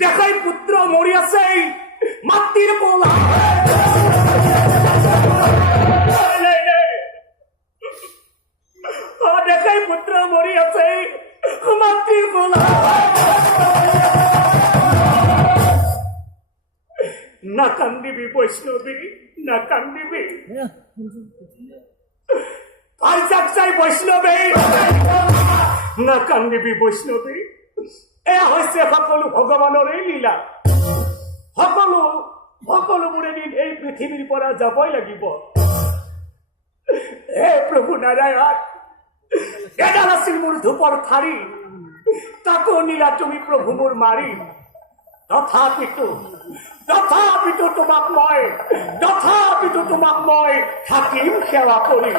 দেখাই পুত্র মরি আছে মাতৃর কোলা দেখাই পুত্র মরি আছে মাতৃর কোলা না কান্দিবি বৈষ্ণবী না কান্দিবি আর যাচ্ছাই বৈষ্ণবী না কান্দিবি বৈষ্ণবী এয়া হৈছে সকলো ভগৱানৰে লীলা সকলোবোৰে দিন এই পৃথিৱীৰ পৰা যাবই লাগিব হে প্ৰভু নাৰায়ণ এডাল আছিল মোৰ ধূপৰ ঠাৰি তাকো নিলা তুমি প্ৰভু মোৰ মাৰি তথাপিতো তোমাক মই থাকিম সেৱা কৰি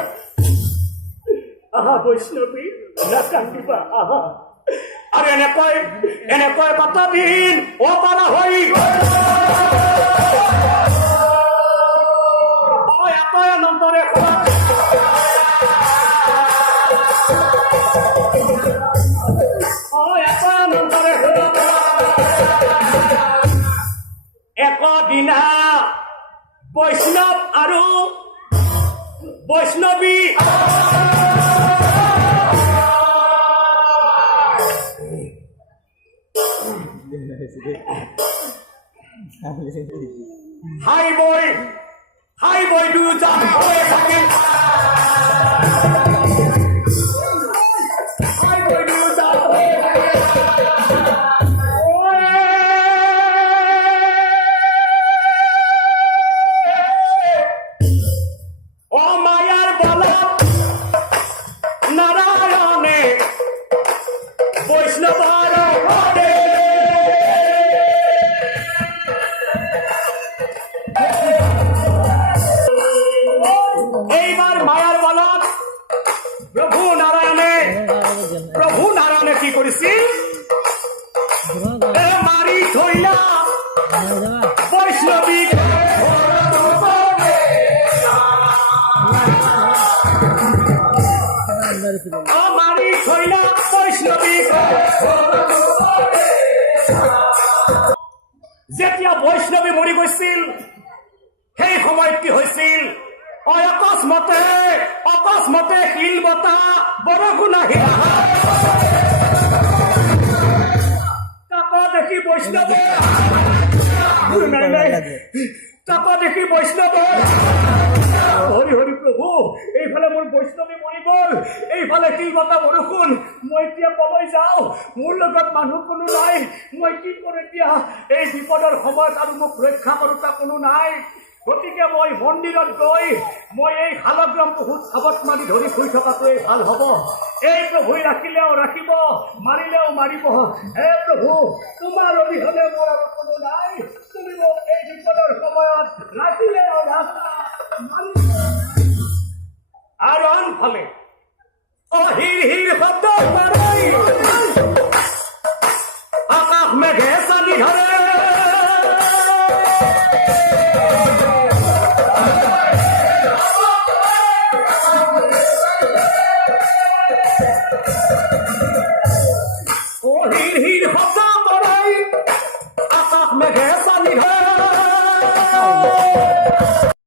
আহা বৈষ্ণৱী নাকান্দিবা আহা আৰ এনেকৈ কত দিন ও পালা হই এত আনন্দৰে একদিনা বৈষ্ণৱ আৰু বৈষ্ণৱী হাই বই দুজন হয়ে থাকে ও মায়ার বলা নারায়ণে বৈষ্ণবর এইবার মায়ার বলদ প্রভু নারায়ণে কি করেছিল মারি থইলা বৈষ্ণবী মারি থইলা বৈষ্ণবী যেতিয়া বৈষ্ণৱী মৰি গৈছিল সেই সময়ত কি হৈছিল অকস্মাতে শিল বতাহ বৰষুণ আহিল তাকো দেখি বৈষ্ণৱ হৰি হৰি প্ৰভু এইফালে মোৰ বৈষ্ণৱী মৰি গল এইফালে শিল বতাহ বৰষুণ মই এতিয়া পলাই যাওঁ মোৰ লগত মানুহ কোনো নাই মই কি কৰোঁ এতিয়া এই বিপদৰ সময়ত আৰু মোক ৰক্ষা কৰোতা কোনো নাই গতিকে মই মন্দিৰত গৈ মই এই শালগ্ৰাম বহুত সাবত মাৰি ধৰি শুই থকাটোৱেই ভাল হ'ব এই প্ৰভুই ৰাখিলেও ৰাখিব মাৰিলেও মাৰিব হে প্ৰভু তোমাৰ অবিহনে মোৰ আৰু কোনো নাই তুমি মোক এই বিপদৰ সময়ত ৰাখিলেও ৰাখা আৰু আনফালে